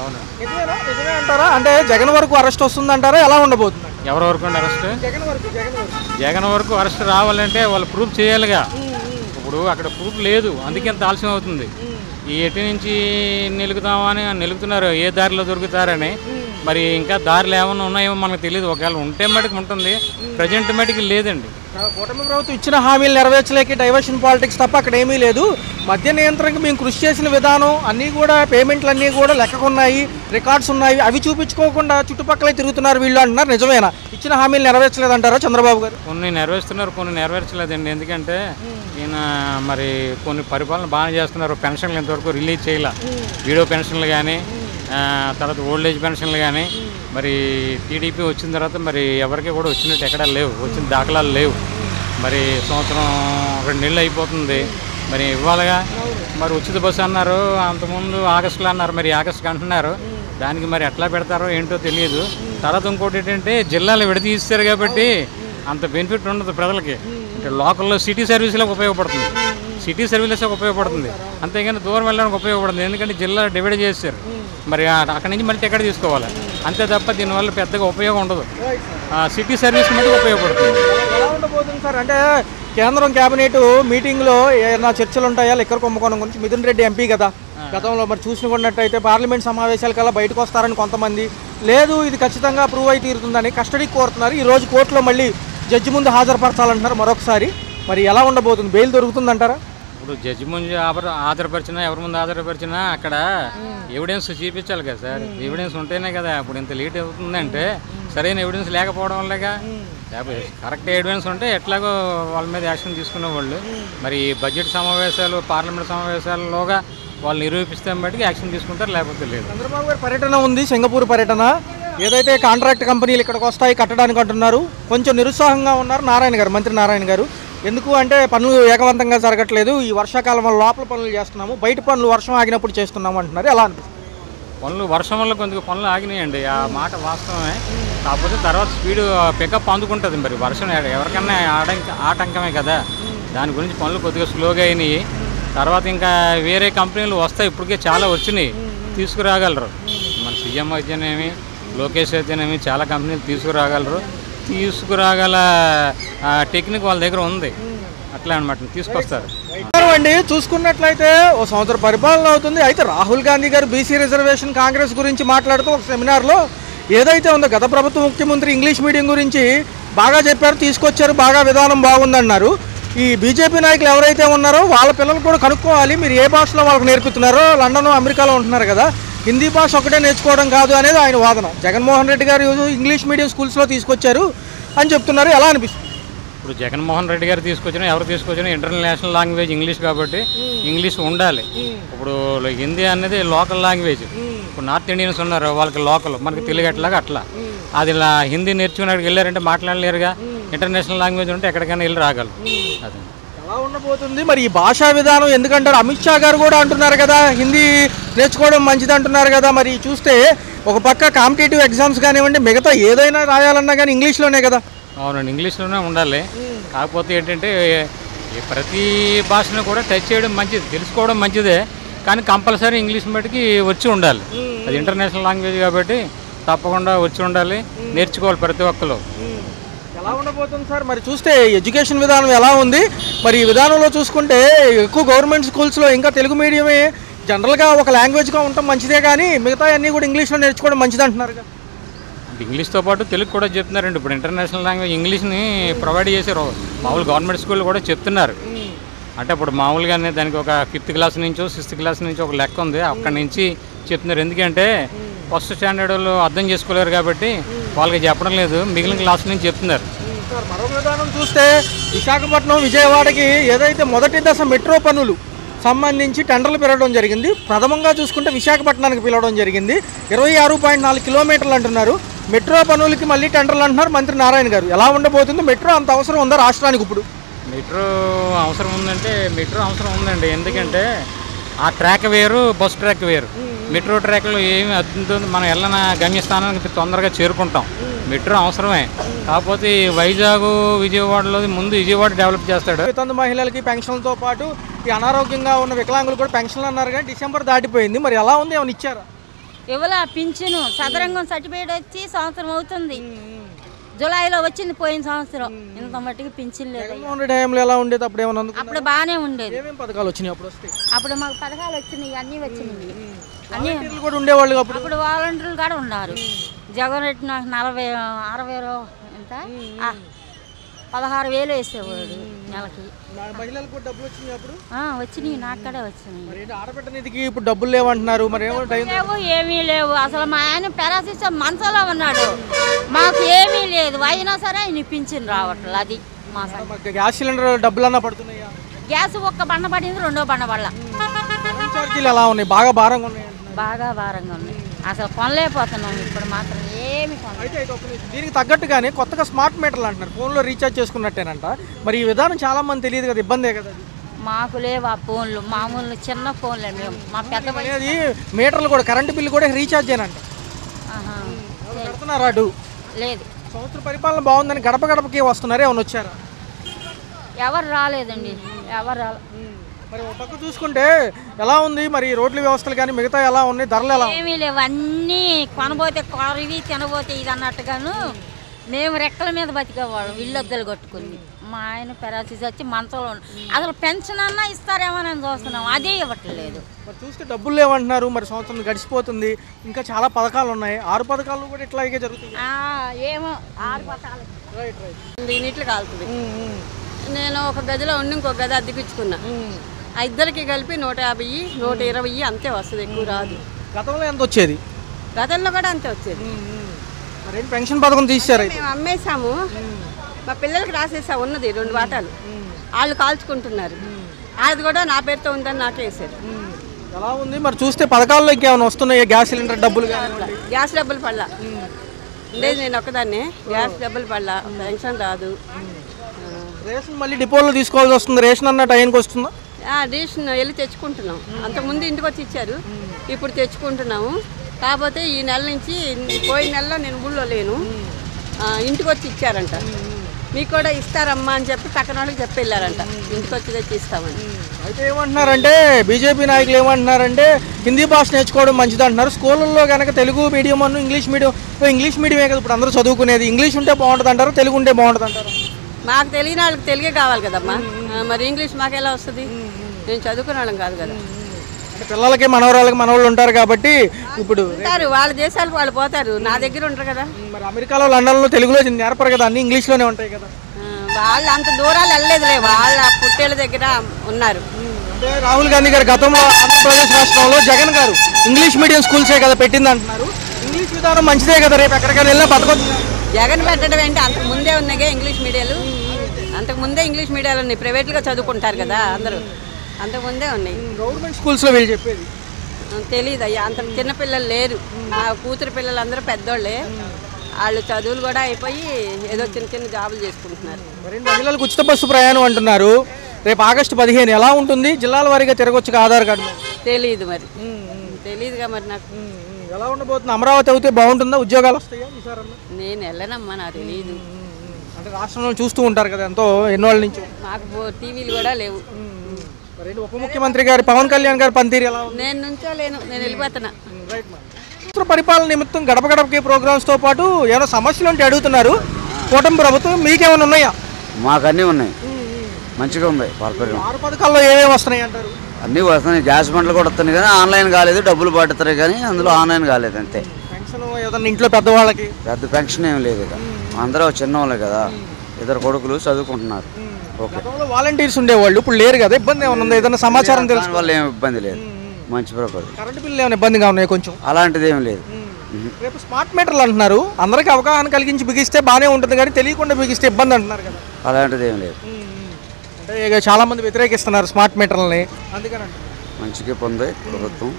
అవును. నిజమే అంటారా? అంటే జగన్ వరకు అరెస్ట్ వస్తుందంటారా? ఎలా ఉండబోతుంది? ఎవరి వరకు అండి అరెస్ట్? జగన్ వరకు అరెస్ట్ రావాలంటే వాళ్ళు ప్రూఫ్ చేయాలిగా. ఇప్పుడు అక్కడ ప్రూఫ్ లేదు, అందుకే అంత ఆలస్యం అవుతుంది. ఈ ఎటు నుంచి నిలుగుతామని నిలుగుతున్నారు, ఏ దారిలో దొరుకుతారని. మరి ఇంకా దారులు ఏమైనా ఉన్నాయేమో మనకు తెలియదు. ఒకవేళ ఉంటే మటుకు ఉంటుంది, ప్రజెంట్ మటుకు లేదండి. కూటమి ప్రభుత్వం ఇచ్చిన హామీలు నెరవేర్చలేక డైవర్షన్ పాలిటిక్స్ తప్ప అక్కడ ఏమీ లేదు. మద్య నియంత్రణకు మేము కృషి చేసిన విధానం అన్నీ కూడా, పేమెంట్లు అన్నీ కూడా లెక్కకున్నాయి, రికార్డ్స్ ఉన్నాయి. అవి చూపించుకోకుండా చుట్టుపక్కల తిరుగుతున్నారు వీళ్ళు అంటున్నారు. నిజమేనా? ఇచ్చిన హామీలు నెరవేర్చలేదంటారా చంద్రబాబు గారు? కొన్ని నెరవేరుస్తున్నారు, కొన్ని నెరవేర్చలేదండి. ఎందుకంటే ఈయన మరి కొన్ని పరిపాలన బాగానే చేస్తున్నారు. పెన్షన్లు ఇంతవరకు రిలీజ్ చేయాల. వీడియో పెన్షన్లు కానీ, తర్వాత ఓల్డ్ ఏజ్ పెన్షన్లు కానీ, మరి టీడీపీ వచ్చిన తర్వాత మరి ఎవరికి కూడా వచ్చినట్టు ఎక్కడా లేవు, వచ్చిన దాఖలాలు లేవు. మరి సంవత్సరం 2 నెలలు అయిపోతుంది, మరి ఇవ్వాలిగా. మరి ఉచిత బస్సు అన్నారు, అంతకుముందు ఆగస్టులో అన్నారు, మరి ఆగస్టుకి అంటున్నారు. దానికి మరి ఎట్లా పెడతారో ఏంటో తెలియదు. తర్వాత ఇంకోటి ఏంటంటే జిల్లాలు విడదీస్తారు కాబట్టి అంత బెనిఫిట్ ఉండదు ప్రజలకి. అంటే లోకల్లో సిటీ సర్వీసులకు ఉపయోగపడుతుంది, సిటీ సర్వీసెస్కి ఉపయోగపడుతుంది, అంతేగాని దూరం వెళ్ళడానికి ఉపయోగపడుతుంది. ఎందుకంటే జిల్లా డివైడ్ చేస్తారు, మరి అక్కడి నుంచి మళ్ళీ టికెట్ తీసుకోవాలి, అంతే తప్ప దీనివల్ల పెద్దగా ఉపయోగం ఉండదు. సిటీ సర్వీస్ మళ్ళీ ఉపయోగపడుతుంది. ఎలా ఉండబోతుంది సార్? అంటే కేంద్రం కేబినెట్ మీటింగ్లో ఏమైనా చర్చలు ఉంటాయా లిక్కర్ కుంభకోణం గురించి? మిథున్ రెడ్డి ఎంపీ కదా గతంలో, మరి చూసుకున్నట్టయితే పార్లమెంట్ సమావేశాల కల్లా బయటకు వస్తారని కొంతమంది, లేదు ఇది ఖచ్చితంగా ప్రూవ్ అయి తీరుతుందని కస్టడీకి కోరుతున్నారు. ఈ రోజు కోర్టులో మళ్ళీ జడ్జి ముందు హాజరుపరచాలంటున్నారు మరొకసారి. మరి ఎలా ఉండబోతుంది? బెయిల్ దొరుకుతుందంటారా? ఇప్పుడు జడ్జి ముందు ఆధారపరిచినా, ఎవరి ముందు ఆధారపరిచినా అక్కడ ఎవిడెన్స్ చూపించాలి కదా సార్. ఎవిడెన్స్ ఉంటేనే కదా. ఇప్పుడు ఇంత లేట్ అవుతుందంటే సరైన ఎవిడెన్స్ లేకపోవడం వల్లేగా. లేకపోతే కరెక్ట్ ఎవిడెన్స్ ఉంటే ఎట్లాగో వాళ్ళ మీద యాక్షన్ తీసుకునే వాళ్ళు. మరి బడ్జెట్ సమావేశాలు, పార్లమెంట్ సమావేశాలలోగా వాళ్ళు నిరూపిస్తే బట్టి యాక్షన్ తీసుకుంటారు, లేకపోతే లేదు. చంద్రబాబు గారి పర్యటన ఉంది, సింగపూర్ పర్యటన. ఏదైతే కాంట్రాక్ట్ కంపెనీలు ఇక్కడికి వస్తాయి కట్టడానికి అంటున్నారు, కొంచెం నిరుత్సాహంగా ఉన్నారు నారాయణ గారు, మంత్రి నారాయణ గారు. ఎందుకు అంటే పనులు ఏకవంతంగా జరగట్లేదు, ఈ వర్షాకాలం వల్ల లోపల పనులు చేస్తున్నాము, బయట పనులు వర్షం ఆగినప్పుడు చేస్తున్నాము అంటున్నారు. ఎలా అనిపిస్తుంది? పనులు వర్షం వల్ల కొంచెం పనులు ఆగినాయండి, ఆ మాట వాస్తవమే. కాకపోతే తర్వాత స్పీడ్ పికప్ అందుకుంటుంది. మరి వర్షం ఎవరికన్నా ఆటంకమే కదా, దాని గురించి పనులు కొద్దిగా స్లోగా అయినాయి. తర్వాత ఇంకా వేరే కంపెనీలు వస్తాయి, ఇప్పటికే చాలా వచ్చినాయి, తీసుకురాగలరు. మన సీఎం అయితేనేమి, లోకేష్ అయితేనేమి చాలా కంపెనీలు తీసుకురాగల టెక్నిక్ వాళ్ళ దగ్గర ఉంది. అట్లా అనమాట, తీసుకొస్తారు. అండి చూసుకున్నట్లయితే ఓ సంవత్సరం పరిపాలన అవుతుంది. అయితే రాహుల్ గాంధీ గారు బీసీ రిజర్వేషన్ కాంగ్రెస్ గురించి మాట్లాడుతూ ఒక సెమినార్లో ఏదైతే ఉందో గత ప్రభుత్వ ముఖ్యమంత్రి ఇంగ్లీష్ మీడియం గురించి బాగా చెప్పారు, తీసుకొచ్చారు, బాగా విధానం బాగుందన్నారు. ఈ బీజేపీ నాయకులు ఎవరైతే ఉన్నారో వాళ్ళ పిల్లలు కూడా కనుక్కోవాలి, మీరు ఏ భాషలో వాళ్ళకి నేర్పుతున్నారో. లండన్, అమెరికాలో ఉంటున్నారు కదా, హిందీ భాష ఒకటే నేర్చుకోవడం కాదు అనేది ఆయన వాదన. జగన్మోహన్ రెడ్డి గారు ఇంగ్లీష్ మీడియం స్కూల్స్లో తీసుకొచ్చారు అని చెప్తున్నారు. ఎలా అనిపిస్తుంది? ఇప్పుడు జగన్మోహన్ రెడ్డి గారు తీసుకొచ్చినా, ఎవరు తీసుకొచ్చినా ఇంటర్నేషనల్ లాంగ్వేజ్ ఇంగ్లీష్ కాబట్టి ఇంగ్లీష్ ఉండాలి. ఇప్పుడు హిందీ అనేది లోకల్ లాంగ్వేజ్. ఇప్పుడు నార్త్ ఇండియన్స్ ఉన్నారు, వాళ్ళకి లోకల్, మనకి తెలుగు ఎట్లాగా అట్లా. అది ఇలా హిందీ నేర్చుకున్నాడికి వెళ్ళారంటే మాట్లాడలేరుగా. ఇంటర్నేషనల్ లాంగ్వేజ్ ఉంటే ఎక్కడికైనా వెళ్ళి రాగలరు. అది ఎలా ఉండబోతుంది మరి ఈ భాషా విధానం? ఎందుకంటారు, అమిత్ షా గారు కూడా అంటున్నారు కదా హిందీ నేర్చుకోవడం మంచిది అంటున్నారు కదా. మరి చూస్తే ఒక పక్క కాంపిటేటివ్ ఎగ్జామ్స్ కానివ్వండి, మిగతా ఏదైనా రాయాలన్నా కానీ ఇంగ్లీష్లోనే కదా. అవునండి, ఇంగ్లీష్లోనే ఉండాలి. కాకపోతే ఏంటంటే ప్రతి భాషను కూడా టచ్ చేయడం మంచిది, తెలుసుకోవడం మంచిదే, కానీ కంపల్సరీ ఇంగ్లీష్ మటుకి వచ్చి ఉండాలి. అది ఇంటర్నేషనల్ లాంగ్వేజ్ కాబట్టి తప్పకుండా వచ్చి ఉండాలి, నేర్చుకోవాలి ప్రతి ఒక్కరు. ఎలా ఉండబోతుంది సార్? మరి చూస్తే ఎడ్యుకేషన్ విధానం ఎలా ఉంది? మరి ఈ విధానంలో చూసుకుంటే ఎక్కువ గవర్నమెంట్ స్కూల్స్లో ఇంకా తెలుగు మీడియమే జనరల్గా ఒక లాంగ్వేజ్గా ఉండటం మంచిదే, కానీ మిగతా అన్నీ కూడా ఇంగ్లీష్లో నేర్చుకోవడం మంచిది అంటున్నారు. ఇంగ్లీష్తో పాటు తెలుగు కూడా చెప్తున్నారండి. ఇప్పుడు ఇంటర్నేషనల్ లాంగ్వేజ్ ఇంగ్లీష్ని ప్రొవైడ్ చేశారు, మామూలు గవర్నమెంట్ స్కూల్ కూడా చెప్తున్నారు. అంటే ఇప్పుడు మామూలుగానే దానికి ఒక 5th క్లాస్ నుంచో 6th క్లాస్ నుంచో ఒక లెక్క ఉంది, అక్కడి నుంచి చెప్తున్నారు. ఎందుకంటే ఫస్ట్ స్టాండర్డ్ వాళ్ళు అర్థం చేసుకోలేరు కాబట్టి వాళ్ళకి చెప్పడం లేదు, మిగిలిన క్లాస్ నుంచి చెప్తున్నారు. మరో విధానం చూస్తే విశాఖపట్నం, విజయవాడకి ఏదైతే మొదటి దశ మెట్రో పనులు సంబంధించి టెండర్లు పిలవడం జరిగింది. ప్రథమంగా చూసుకుంటే విశాఖపట్నానికి పిలవడం జరిగింది. 26.4 కిలోమీటర్లు అంటున్నారు. మెట్రో పనులకి మళ్ళీ టెండర్లు అంటున్నారు మంత్రి నారాయణ గారు. ఎలా ఉండబోతుంది? మెట్రో అంత అవసరం ఉందా రాష్ట్రానికి? ఇప్పుడు మెట్రో అవసరం ఉందంటే మెట్రో అవసరం ఉందండి. ఎందుకంటే ఆ ట్రాక్ వేరు, బస్ ట్రాక్ వేరు. మెట్రో ట్రాక్లో ఏమి అద్భుతం, మనం వెళ్ళిన గమ్యస్థానానికి తొందరగా చేరుకుంటాం. మెట్రో అవసరమే, కాకపోతే వైజాగ్, విజయవాడలో ముందు విజయవాడ డెవలప్ చేస్తాడు. వితంతు మహిళలకి పెన్షన్లతో పాటు ఈ అనారోగ్యంగా ఉన్న వికలాంగులు కూడా పెన్షన్లు అన్నారు కానీ డిసెంబర్ దాటిపోయింది, మరి ఎలా ఉంది, ఏమైనా ఇచ్చారా? ఇవ్వలా పింఛను సదరంగం సర్టిఫికేట్ వచ్చి సంవత్సరం అవుతుంది. జూలైలో వచ్చింది పోయిన సంవత్సరం. ఇంత మట్టికి పింఛన్ లేదు. జగన్మోహన్ రెడ్డి టైంలో ఎలా ఉండేది, అప్పుడు ఏమైనా అందుకున్నారా? అప్పుడు బాగానే ఉండేది. ఏమేమి పథకాలు వచ్చినాయి అప్పుడు? వస్తే అప్పుడు మాకు పథకాలు వచ్చినాయి, అన్నీ వచ్చినాయి. అన్నీ వాలంటీర్లు కూడా ఉండేవాళ్ళు అప్పుడు. అప్పుడు వాలంటీర్లు కూడా ఉన్నారు. జగన్ రెడ్డి నాకు 60 ఎంత 16,000 వేసేవాడు నెలకి. మహిళలకు కూడా డబ్బులు వచ్చినాయి అప్పుడు? వచ్చినాయి, నాకు కూడా వచ్చినాయి. మరి ఆడబిడ్డ నిధికి ఇప్పుడు డబ్బులు లేవంటున్నారు, మరి లేవు, ఏమీ లేవు. అసలు మా ఆయన పెరాసిస్ మంచంలో ఉన్నాడు, మాకు ఏమీ లేదు. అయినా సరే ఆయన పింఛన్ రావట్లేదు. అది మా గ్యాస్ సిలిండర్ డబ్బులన్నా పడుతున్నాయా? గ్యాస్ ఒక్క బండ పడింది, రెండో బండ పడల. ఛార్జీలు ఎలా ఉన్నాయి? బాగా భారంగా ఉన్నాయి. బాగా భారంగా ఉన్నాయి. అసలు కొనలేకపోతున్నాం ఇప్పుడు మాత్రం ఏమి. అయితే దీనికి తగ్గట్టుగానే కొత్తగా స్మార్ట్ మీటర్లు అంటున్నారు, ఫోన్లో రీఛార్జ్ చేసుకున్నట్టేనంట. మరి ఈ విధానం చాలా మంది తెలియదు కదా, ఇబ్బందే కదా. మాకు లేవు ఆ ఫోన్లు, మామూలు చిన్న ఫోన్లే మేము. మా పెద్ద అది మీటర్లు కూడా కరెంటు బిల్లు కూడా రీఛార్జ్ ఏనంట. పెడుతున్నారా? అటు లేదు. సంవత్సరం పరిపాలన బాగుందని గడప గడపకి వస్తున్నారు, ఏమైనా వచ్చారా? ఎవరు రాలేదండి, ఎవరు రాలేదు. మరి ఒక పక్క చూసుకుంటే ఎలా ఉంది మరి రోడ్ల వ్యవస్థలు కానీ మిగతా ఎలా ఉన్నాయి, ధరలు ఎలా? ఏమీ లేవు, అన్నీ కొనబోతే కొరవి తినబోతే ఇది అన్నట్టుగాను మేము రెక్కల మీద బతికేవాళ్ళం, ఇల్లొద్దలు కొట్టుకుని. మా ఆయన పెరాసిస్ వచ్చి మంచంలో అసలు పెన్షన్ అన్నా ఇస్తారేమో అని చూస్తున్నాం, అదే ఇవ్వట్లేదు. మరి చూస్తే డబ్బులు లేవంటున్నారు, మరి సంవత్సరం గడిచిపోతుంది, ఇంకా చాలా పథకాలు ఉన్నాయి. 6 పథకాలు కూడా ఇట్లాగే జరుగుతుంది. ఏమో 6 పథకాలు. Right right. నీట్లు కాలుతుంది. నేను ఒక గదిలో ఉండి ఇంకొక గది అద్దెకిచ్చుకున్నా. ఆ ఇద్దరికి కలిపి 150, 120 అంతే వస్తుంది, ఎక్కువ రాదు. గతంలో ఎంత వచ్చేది? గతంలో కూడా అంతే వచ్చేది. మరి పెన్షన్ పథకం తీశారు? మేము అమ్మేసాము, మా పిల్లలకి రాసేసాము, ఉన్నది 2 వాటాలు. వాళ్ళు కాల్చుకుంటున్నారు, అది కూడా నా పేరుతో ఉందని నాకే వేసారు. ఎలా ఉంది మరి చూస్తే పథకాల్లో ఇంకేమైనా వస్తున్నాయి? గ్యాస్ సిలిండర్ డబ్బులు, గ్యాస్ డబ్బులు పడలా ఉండేది, నేను ఒక్కదాన్నే. గ్యాస్ డబ్బులు పడలా, పెన్షన్ రాదు. రేషన్ మళ్ళీ డిపోలో తీసుకోవాల్సి వస్తుంది. రేషన్ అన్న టైంకి వస్తుందా? రేషన్ వెళ్ళి తెచ్చుకుంటున్నాం. అంతకుముందు ఇంటికి వచ్చి ఇచ్చారు, ఇప్పుడు తెచ్చుకుంటున్నాము. కాకపోతే ఈ నెల నుంచి, పోయిన నెలలో నేను ఊళ్ళో లేను, ఇంటికి వచ్చి ఇచ్చారంట. మీకు కూడా ఇస్తారమ్మా అని చెప్పి పక్కన వాళ్ళకి చెప్పి వెళ్ళారంట, ఇంటికి వచ్చి తెచ్చి ఇస్తామని. అయితే ఏమంటున్నారంటే బీజేపీ నాయకులు ఏమంటున్నారంటే హిందీ భాష నేర్చుకోవడం మంచిది అంటున్నారు. స్కూళ్ళల్లో కనుక తెలుగు మీడియం అను ఇంగ్లీష్ మీడియమే కదా ఇప్పుడు అందరూ చదువుకునేది. ఇంగ్లీష్ ఉంటే బాగుంటుంది అంటారు, తెలుగు ఉంటే బాగుంటుంది అంటారు. మాకు తెలియని వాళ్ళకి తెలుగే కావాలి కదమ్మా, మరి ఇంగ్లీష్ మాకు ఎలా వస్తుంది? నేను చదువుకునే వాళ్ళం కాదు కదా. పిల్లలకి మనవాళ్ళు ఉంటారు కాబట్టి ఇప్పుడు ఉంటారు, వాళ్ళ దేశాలకు వాళ్ళు పోతారు, నా దగ్గర ఉంటారు కదా. మరి అమెరికాలో, లండన్లో తెలుగులో నేర్పరు కదా, అన్ని ఇంగ్లీష్లోనే ఉంటాయి కదా. వాళ్ళు అంత దూరాలు వెళ్ళలేదులే, వాళ్ళ పుట్టేళ్ళ దగ్గర ఉన్నారు. అంటే రాహుల్ గాంధీ గారు గతంలో ఆంధ్రప్రదేశ్ రాష్ట్రంలో జగన్ గారు ఇంగ్లీష్ మీడియం స్కూల్సే కదా పెట్టింది అంటున్నారు. ఇంగ్లీష్ విధానం మంచిదే కదా, రేపు ఎక్కడికైనా వెళ్ళినా బతకొచ్చు. జగన్ పెట్టడం ఏంటి, అంతకు ముందే ఉన్నాగే ఇంగ్లీష్ మీడియాలు. అంతకు ముందే ఇంగ్లీష్ మీడియాలు ఉన్నాయి, ప్రైవేట్గా చదువుకుంటారు కదా అందరూ, అంతకు ముందే ఉన్నాయి. గవర్నమెంట్ స్కూల్స్లో వీళ్ళు చెప్పేది తెలీదు అయ్యా, అంత చిన్నపిల్లలు లేరు. మా కూతురు పిల్లలు అందరూ పెద్దోళ్ళే, వాళ్ళు చదువులు కూడా అయిపోయి ఏదో చిన్న జాబులు చేసుకుంటున్నారు. మరి మహిళలకు ఉచిత బస్సు ప్రయాణం అంటున్నారు, రేపు ఆగస్టు 15 ఎలా ఉంటుంది? జిల్లాల వారీగా తిరగొచ్చు ఆధార్ కార్డు. తెలీదు మరి, తెలీదుగా మరి నాకు. ఎలా ఉండబోతుంది? అమరావతి అయితే బాగుంటుందా? ఉద్యోగాలు వస్తాయా ఈసారన్నా? నేను వెళ్ళనమ్మా, నాకు తెలీదు. అంటే రాష్ట్రంలో చూస్తూ ఉంటారు కదా ఎంతో ఎన్నోళ్ళ నుంచి. మాకు టీవీలు కూడా లేవు. మరి ఉప ముఖ్యమంత్రి గారు పవన్ కళ్యాణ్ గారు పనితీరు ఎలా ఉంది? నేను నుంచోలేను, నేను వెళ్ళిపోతున్నా. పరిపాలన నిమిత్తం గడప గడపకి ప్రోగ్రామ్స్తో పాటు ఏమైనా సమస్యలు ఉంటే అడుగుతున్నారు. కూటమి ప్రభుత్వం మీకేమైనా ఉన్నాయా? మాకు అన్నీ ఉన్నాయి, మంచిగా ఉంది. 6 పథకాల్లో ఏమేమి వస్తున్నాయి అంటారు? అన్నీ వస్తున్నాయి. గ్యాస్ బండ్లు కూడా వస్తున్నాయి కానీ ఆన్లైన్ కాలేదు, డబ్బులు పడుతున్నాయి కానీ అందులో ఆన్లైన్ కాలేదు అంతే. పెన్షన్ ఏదన్నా ఇంట్లో పెద్దవాళ్ళకి పెద్ద పెన్షన్ ఏం లేదు ఇక, అందరూ చిన్నవాళ్ళే కదా, 2 కొడుకులు చదువుకుంటున్నారు. ఓకే, వాలంటీర్స్ ఉండేవాళ్ళు ఇప్పుడు లేరు కదా, ఇబ్బంది ఏమైనా ఉందా? ఏదైనా సమాచారం తెలుసు వల్ల ఏం ఇబ్బంది లేదు, మంచి ప్రభుత్వం. కరెంటు బిల్లు ఏమైనా ఇబ్బందిగా ఉన్నాయి కొంచెం? అలాంటిది ఏం లేదు. రేపు స్మార్ట్ మీటర్లు అంటున్నారు, అందరికీ అవగాహన కలిగించి బిగిస్తే బాగానే ఉంటుంది కానీ తెలియకుండా బిగిస్తే ఇబ్బంది అంటున్నారు కదా. అలాంటిది ఏం లేదు. అంటే ఇక చాలా మంది వ్యతిరేకిస్తున్నారు స్మార్ట్ మీటర్లని, అందుకని మంచిగా పొంది ప్రభుత్వం.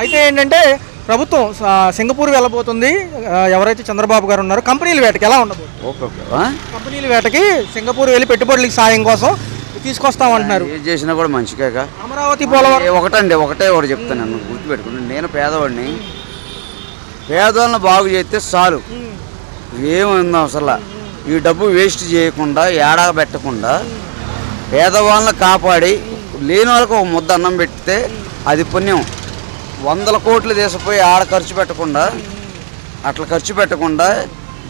అయితే ఏంటంటే ప్రభుత్వం సింగపూర్ వెళ్ళబోతుంది. ఎవరైతే చంద్రబాబు గారు ఉన్నారో కంపెనీల వేటకి ఎలా ఉండబోతుంది? కంపెనీల వేటకి సింగపూర్ వెళ్ళి పెట్టుబడులకి సాయం కోసం తీసుకొస్తామంటున్నారు. ఏం చేసినా కూడా మంచిగా. అమరావతి పోలవరం ఒకటి చెప్తాను, నన్ను గుర్తుపెట్టుకుని. నేను పేదవాడిని, పేదవాళ్ళని బాగు చేస్తే చాలు, ఏముంది అసలు. ఈ డబ్బు వేస్ట్ చేయకుండా, ఏడా పెట్టకుండా పేదవాళ్ళని కాపాడి లేని వాళ్ళకి ఒక ముద్ద అన్నం పెడితే అది పుణ్యం. 100 కోట్లు తీసిపోయి ఆడ ఖర్చు పెట్టకుండా, అట్లా ఖర్చు పెట్టకుండా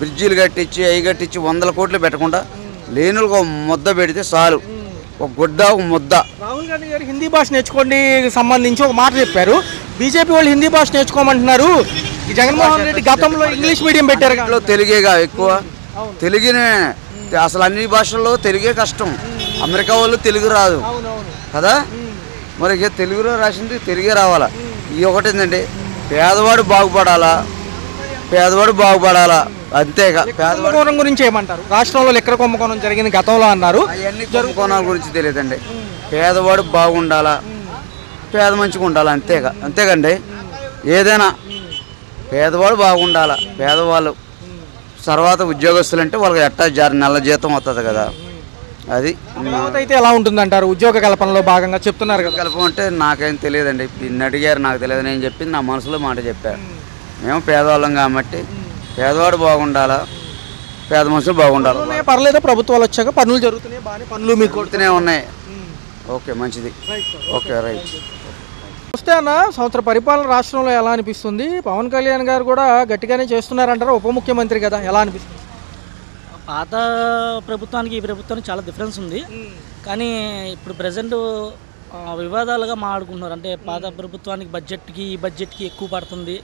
బ్రిడ్జీలు కట్టించి అవి కట్టించి 100 కోట్లు పెట్టకుండా లేని వాళ్ళకి ఒక ముద్ద పెడితే చాలు. ఒక గుడ్డ ఒక ముద్ద. రాహుల్ గాంధీ గారు హిందీ భాష నేర్చుకోండి సంబంధించి ఒక మాట చెప్పారు. బీజేపీ వాళ్ళు హిందీ భాష నేర్చుకోమంటున్నారు. ఈ జగన్మోహన్ రెడ్డి గతంలో ఇంగ్లీష్ మీడియం పెట్టారు కదా. తెలుగేగా ఎక్కువ, తెలుగునే అసలు అన్ని భాషల్లో తెలుగే కష్టం. అమెరికా వాళ్ళు తెలుగు రాదు కదా, మరి ఇక తెలుగులో రాసింది తెలుగే రావాలా. ఇది ఒకటి ఏంటంటే పేదవాడు బాగుపడాలా, పేదవాడు బాగుపడాలా అంతేగా. కుంభకోణం గురించి ఏమంటారు? రాష్ట్రంలో లెక్కల కుంభకోణం జరిగింది గతంలో అన్నారు. అవన్నీ కుంభకోణాల గురించి తెలియదండి. పేదవాడు బాగుండాలా, పేద మంచిగా ఉండాలా అంతేకండి. ఏదైనా పేదవాడు బాగుండాలా. పేదవాళ్ళు తర్వాత ఉద్యోగస్తులు అంటే వాళ్ళకి ఎట్టా నెల జీతం వస్తుంది కదా. అది అయితే ఎలా ఉంటుందంటారు ఉద్యోగ కల్పనలో భాగంగా చెప్తున్నారు కదా. కల్పన అంటే నాకేం తెలియదండి. నిన్ను అడిగారు, నాకు తెలియదు. నేను చెప్పింది నా మనసులో మాట చెప్పాను. మేము పేదవాళ్ళం కాబట్టి పేదవాడు బాగుండాలా, పేద మనుషులు బాగుండాలి. పర్లేదు, ప్రభుత్వాలు వచ్చాక పనులు జరుగుతున్నాయి, బాగానే పనులు మీకు కొడుతూనే ఉన్నాయి. ఓకే, మంచిది. Okay, right. వస్తే అన్న, సంవత్సర పరిపాలన రాష్ట్రంలో ఎలా అనిపిస్తుంది? పవన్ కళ్యాణ్ గారు కూడా గట్టిగానే చేస్తున్నారంటారా? ఉప ముఖ్యమంత్రి కదా, ఎలా అనిపిస్తుంది? పాత ప్రభుత్వానికి ఈ ప్రభుత్వానికి చాలా డిఫరెన్స్ ఉంది. కానీ ఇప్పుడు ప్రజెంట్ వివాదాలుగా మాట్లాడుకుంటున్నారు. అంటే పాత ప్రభుత్వానికి బడ్జెట్కి ఈ బడ్జెట్కి ఎక్కువ పడుతుంది.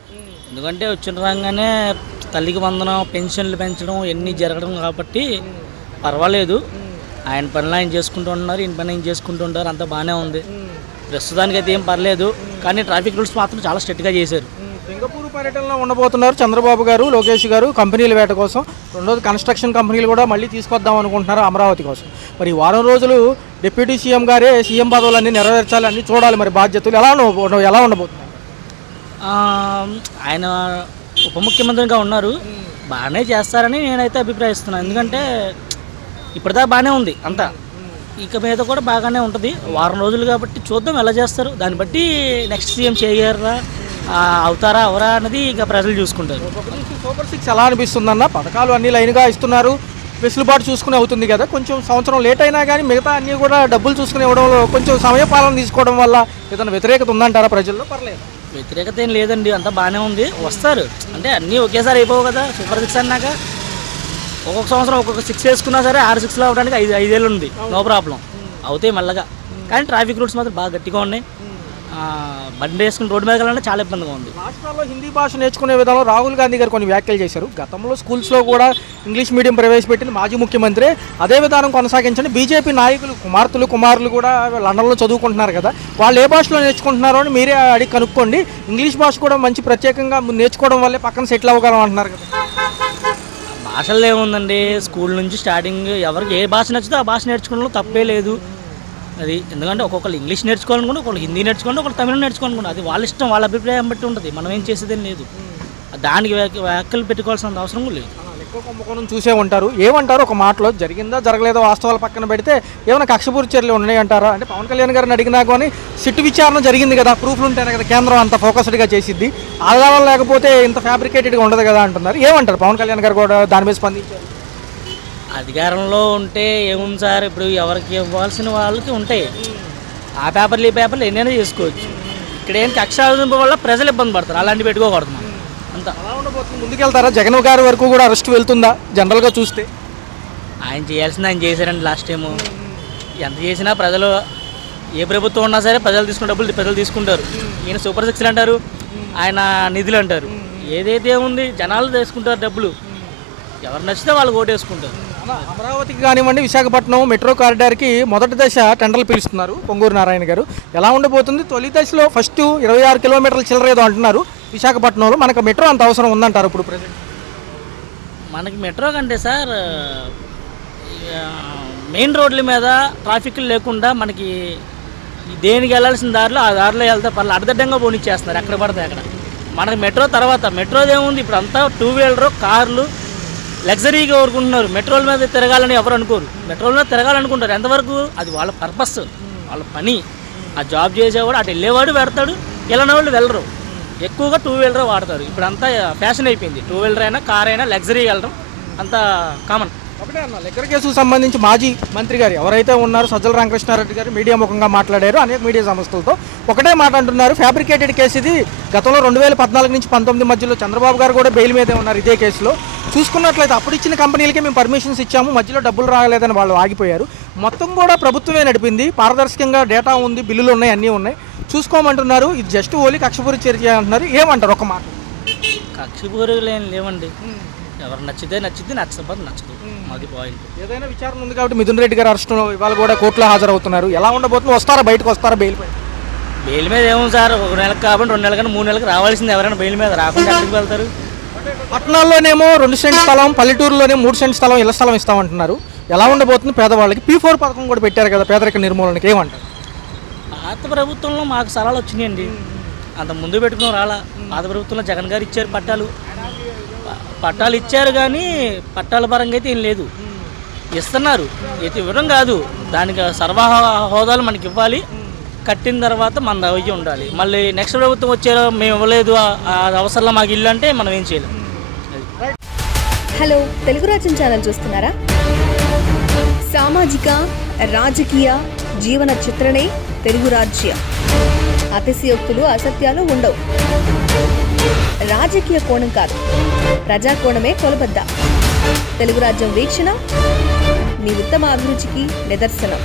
ఎందుకంటే వచ్చిన రాగానే తల్లికి వందనం, పెన్షన్లు పెంచడం ఇవన్నీ జరగడం కాబట్టి పర్వాలేదు. ఆయన పనులు ఆయన చేసుకుంటూ ఉన్నారు, ఈయన పని ఆయన చేసుకుంటూ ఉంటారు, అంతా బాగానే ఉంది. ప్రస్తుతానికి అయితే ఏం పర్లేదు. కానీ ట్రాఫిక్ రూల్స్ మాత్రం చాలా స్ట్రిక్ట్గా చేశారు. సింగపూర్ పర్యటనలో ఉండబోతున్నారు చంద్రబాబు గారు, లోకేష్ గారు కంపెనీల వేట కోసం. రెండోది కన్స్ట్రక్షన్ కంపెనీలు కూడా మళ్ళీ తీసుకొద్దాం అనుకుంటున్నారు అమరావతి కోసం. మరి ఈ వారం రోజులు డిప్యూటీ సీఎం గారే సీఎం పదవులన్నీ నెరవేర్చాలి, అన్నీ చూడాలి. మరి బాధ్యతలు ఎలా ఉండబోతున్నాయి? ఆయన ఉప ముఖ్యమంత్రిగా ఉన్నారు, బాగానే చేస్తారని నేనైతే అభిప్రాయిస్తున్నాను. ఎందుకంటే ఇప్పటిదాకా బాగానే ఉంది అంతా, ఇక మీద కూడా బాగానే ఉంటుంది. వారం రోజులు కాబట్టి చూద్దాం ఎలా చేస్తారు. దాన్ని బట్టి నెక్స్ట్ సీఎం చేయగలరా, అవుతారా అవరా అన్నది ఇక ప్రజలు చూసుకుంటారు. సూపర్ 6 ఎలా అనిపిస్తుందన్న? పథకాలు అన్ని లైన్గా ఇస్తున్నారు, వెసులుబాటు చూసుకుని అవుతుంది కదా. కొంచెం సంవత్సరం లేట్ అయినా కానీ మిగతా అన్నీ కూడా డబ్బులు చూసుకుని ఇవ్వడంలో కొంచెం సమయపాలన తీసుకోవడం వల్ల ఏదైనా వ్యతిరేకత ఉందంటారా ప్రజల్లో? పర్లేదు, వ్యతిరేకత ఏం లేదండి, అంతా బాగానే ఉంది. వస్తారు అంటే అన్నీ ఒకేసారి అయిపోవు కదా. సూపర్ 6 అన్నాక ఒక్కొక్క సంవత్సరం ఒక్కొక్క 6 వేసుకున్నా సరే 6 అవ్వడానికి 5 ఏళ్ళు ఉంది, నో ప్రాబ్లం, అవుతాయి మెల్లగా. కానీ ట్రాఫిక్ రూల్స్ మాత్రం బాగా గట్టిగా ఉన్నాయి. బండి వేసుకుని రోడ్డు మీద వెళ్ళాలంటే చాలా ఇబ్బందిగా ఉంది. రాష్ట్రాల్లో హిందీ భాష నేర్చుకునే విధానంలో రాహుల్ గాంధీ గారు కొన్ని వ్యాఖ్యలు చేశారు. గతంలో స్కూల్స్లో కూడా ఇంగ్లీష్ మీడియం ప్రవేశపెట్టింది మాజీ ముఖ్యమంత్రి. అదే విధానం కొనసాగించండి. బీజేపీ నాయకులు కుమారులు కూడా లండన్లో చదువుకుంటున్నారు కదా, వాళ్ళు ఏ భాషలో నేర్చుకుంటున్నారో అని మీరే అడిగి కనుక్కోండి. ఇంగ్లీష్ భాష కూడా మంచి ప్రత్యేకంగా నేర్చుకోవడం వల్లే పక్కన సెటిల్ అవ్వగలం అంటున్నారు కదా. భాషల్లో ఏముందండి, స్కూల్ నుంచి స్టార్టింగ్ ఎవరికి ఏ భాష నచ్చితే ఆ భాష నేర్చుకోవడంలో తప్పే లేదు. అది ఎందుకంటే ఒక్కొక్కరు ఇంగ్లీష్ నేర్చుకోవాలనుకుంటే, ఒకళ్ళు హిందీ నేర్చుకోండి, ఒకళ్ళు తమిళ నేర్చుకోవాలనుకుంటే అది వాళ్ళ ఇష్టం, వాళ్ళ అభిప్రాయం బట్టి ఉంటుంది. మనం ఏం చేసేదేం లేదు. దానికి వ్యాఖ్యలు పెట్టుకోవాల్సిన అవసరం కూడా లేదు. ఎక్కువ కుంభకోణం చూసే ఉంటారు. ఏమంటారు ఒక మాటలో? జరిగిందా జరగలేదో వాస్తవాలు పక్కన పెడితే ఏమైనా కక్షపూర్తి చర్యలు ఉన్నాయంటారా? అంటే పవన్ కళ్యాణ్ గారిని అడిగినా కానీ సిట్టు విచారణ జరిగింది కదా, ప్రూఫ్లు ఉంటాయి కదా, కేంద్రం అంత ఫోకస్డ్గా చేసిద్ది, ఆధారాలు లేకపోతే ఇంత ఫ్యాబ్రికేటెడ్గా ఉండదు కదా అంటున్నారు. ఏమంటారు? పవన్ కళ్యాణ్ గారు కూడా దాని మీద స్పందించారు. అధికారంలో ఉంటే ఏముంది సార్, ఇప్పుడు ఎవరికి ఇవ్వాల్సిన వాళ్ళకి ఉంటాయి. ఆ పేపర్లు ఈ పేపర్లు ఎన్నైనా చేసుకోవచ్చు. ఇక్కడ ఏం కక్ష సాధింపు వల్ల ప్రజలు ఇబ్బంది పడతారు, అలాంటివి పెట్టుకోకూడదు మనం అంతా. అలా ఉండబోతుంది. ముందుకెళ్తారా? జగన్ గారి వరకు కూడా అరెస్ట్ వెళ్తుందా జనరల్గా చూస్తే? ఆయన చేయాల్సింది ఆయన చేశారండి. లాస్ట్ టైము ఎంత చేసినా ప్రజలు, ఏ ప్రభుత్వం ఉన్నా సరే ప్రజలు తీసుకున్న డబ్బులు ప్రజలు తీసుకుంటారు. ఈయన సూపర్ 6 అంటారు, ఆయన నిధులు అంటారు. ఏదైతే ఉంది జనాలు తీసుకుంటారు డబ్బులు, ఎవరు నచ్చితే వాళ్ళకి ఓటేసుకుంటారు. అమరావతికి కానివ్వండి, విశాఖపట్నం మెట్రో కారిడార్కి మొదటి దశ టెండర్లు పిలుస్తున్నారు పొంగూరు నారాయణ గారు. ఎలా ఉండబోతుంది? తొలి దశలో ఫస్ట్ 26 కిలోమీటర్ల చిల్లరేదో అంటున్నారు విశాఖపట్నంలో. మనకు మెట్రో అంత అవసరం ఉందంటారు ఇప్పుడు ప్రజెంట్? మనకి మెట్రో కంటే సార్ మెయిన్ రోడ్ల మీద ట్రాఫిక్ లేకుండా మనకి దేనికి వెళ్ళాల్సిన దారిలో ఆ దారిలో వెళ్తే పర్లేదు, అడ్డదిడ్డంగా పోనిచ్చేస్తున్నారు ఎక్కడ పడితే అక్కడ. మనకి మెట్రో తర్వాత మెట్రోది ఏముంది, ఇప్పుడు అంతా 2 వీలరు కార్లు లగ్జరీగా కోరుకుంటున్నారు. మెట్రోల మీద తిరగాలని ఎవరు అనుకోరు, మెట్రోల మీద తిరగాలనుకుంటారు. ఎంతవరకు అది వాళ్ళ పర్పస్, వాళ్ళ పని. ఆ జాబ్ చేసేవాడు అటు వెళ్ళేవాడు పెడతాడు, వెళ్ళని వాళ్ళు వెళ్ళరు. ఎక్కువగా 2 వీలర్ వాడతారు. ఇప్పుడు అంతా ఫ్యాషన్ అయిపోయింది. 2 వీలర్ అయినా కార్ అయినా లగ్జరీగా వెళ్ళడం అంతా కామన్. ఒకటే అన్న లిక్కర్ కేసుకు సంబంధించి మాజీ మంత్రి గారు ఎవరైతే ఉన్నారో సజ్జల రామకృష్ణారెడ్డి గారు మీడియా ముఖంగా మాట్లాడారు, అనేక మీడియా సంస్థలతో ఒకటే మాట అంటున్నారు, ఫ్యాబ్రికేటెడ్ కేసు ఇది. గతంలో 2014 నుంచి 19 మధ్యలో చంద్రబాబు గారు కూడా బెయిల్ మీదే ఉన్నారు ఇదే కేసులో. చూసుకున్నట్లయితే అప్పుడు ఇచ్చిన కంపెనీలకే మేము పర్మిషన్స్ ఇచ్చాము, మధ్యలో డబ్బులు రాలేదని వాళ్ళు ఆగిపోయారు. మొత్తం కూడా ప్రభుత్వమే నడిపింది, పారదర్శకంగా డేటా ఉంది, బిల్లులు ఉన్నాయి, అన్నీ ఉన్నాయి, చూసుకోమంటున్నారు. ఇది జస్ట్ ఓన్లీ కక్షపూరి చర్య అంటున్నారు. ఏమంటారు ఒక మాట? కక్షపూరిలు ఏం లేవండి, ఎవరు నచ్చితే నచ్చితే, నచ్చకపోతే నచ్చదు, మాది పాయింట్. ఏదైనా విచారణ ఉంది కాబట్టి మిథున్ రెడ్డి గారు అరెస్ట్ ఇవాళ కూడా కోర్టులో హాజరవుతున్నారు. ఎలా ఉండబోతుంది? వస్తారా, బయటకు వస్తారా బెయిల్ పై? బెయిల్ మీద ఏమో సార్, 1 నెలకు కాబట్టి 2 నెలలు కానీ 3 నెలలకు రావాల్సింది. ఎవరైనా బెయిల్ మీద రాకుండా ఎక్కడికి వెళ్తారు? పట్టణాల్లోనేమో 2 సెంట్ స్థలం, పల్లెటూరులోనే 3 సెంట్ స్థలం, ఇళ్ల స్థలం ఇస్తామంటున్నారు. ఎలా ఉండబోతుంది పేదవాళ్ళకి? P4 పథకం కూడా పెట్టారు కదా పేదరిక నిర్మూలనకి, ఏమంటారు? పాత ప్రభుత్వంలో మాకు స్థలాలు వచ్చినాయండి, అంత ముందు పెట్టుకున్నాం రాలా. పాత ప్రభుత్వంలో జగన్ గారు ఇచ్చారు పట్టాలు ఇచ్చారు, కానీ పట్టాల పరంగా అయితే ఏం లేదు. ఇస్తున్నారు, అయితే ఇవ్వడం కాదు, దానికి సర్వ హోదాలు మనకి ఇవ్వాలి, కట్టిన తర్వాత మన దగ్గర ఉండాలి. మళ్ళీ నెక్స్ట్ ప్రభుత్వం వచ్చారో మేము ఇవ్వలేదు, అవసరంలో మాకు ఇల్లు అంటే మనం ఏం చేయలేం. హలో, తెలుగు రాజ్యం ఛానల్ చూస్తున్నారా? సామాజిక రాజకీయ జీవన చిత్రణే తెలుగు రాజ్యం. అతిశయోక్తులు అసత్యాలు ఉండవు. రాజకీయ కోణం కాదు, ప్రజా కోణమే కొలబద్ద. తెలుగు రాజ్యం వీక్షణ మీ ఉత్తమ అభిరుచికి నిదర్శనం.